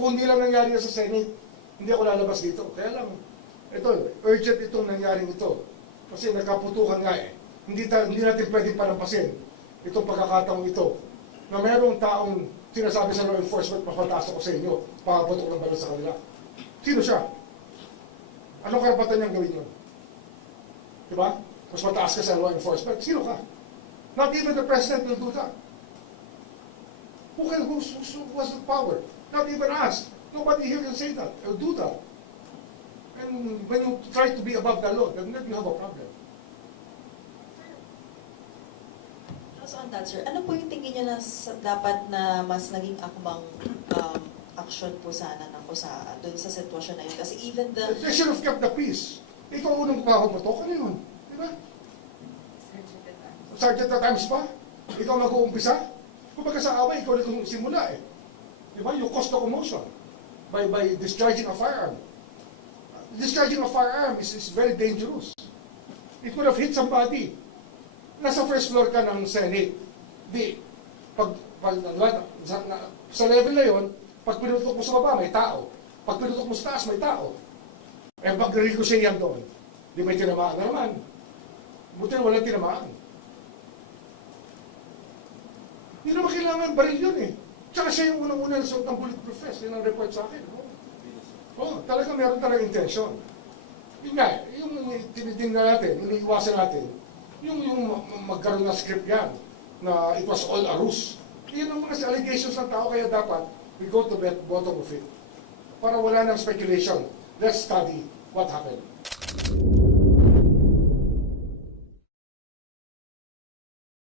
kung hindi lang nangyari sa Senate, hindi ako lalabas dito. Kaya lang, ito, urgent itong nangyaring ito. Kasi nagkaputukan nga eh. Hindi natin pwedeng palampasin itong pagkakataong ito na mayroong taong sinasabi sa law enforcement, papataas ako sa inyo, pakaputok ng bala sa kanila. Sino siya? Anong karapatan niyang gawin yun? Diba? Mas mataas ka sa law enforcement. Sino ka? Not even the president will do that. Who has the power? Not even us. Nobody here can say that or do that. And when you try to be above the law, then you have a problem. Also on that, sir, ano po yung tingin niyo na dapat na mas naging akbang action po sana doon sa sitwasyon na yun? Kasi even the... They should have kept the peace. Ikaw unang pakaputok, ano yun? Diba? Sergeant at times pa? Ikaw mag-uumpisa? Kung baga sa away, ikaw lang simula eh. Diba? You caused the commotion by discharging a firearm. Discharging a firearm is very dangerous. It could have hit somebody. Nasa first floor ka ng Senate. Di, sa level na yun, pag pinutok mo sa baba, may tao. Pag pinutok mo sa taas, may tao. Eh, pag ricochet yan doon, di may tinamaan na naman. Buti na walang tinamaan. Hindi naman kailangan baril yun eh. Tsaka siya yung unang-una sa ng bulletproof vest. Yun ang report sa akin. Talagang meron talagang intention. Yun nga, yung tinitingnan natin, iniiwasan natin, yung magkaroon na script yan, na it was all a ruse. Yun ang mga allegations ng tao, kaya dapat we go to the bottom of it. Para wala ng speculation. Let's study what happened.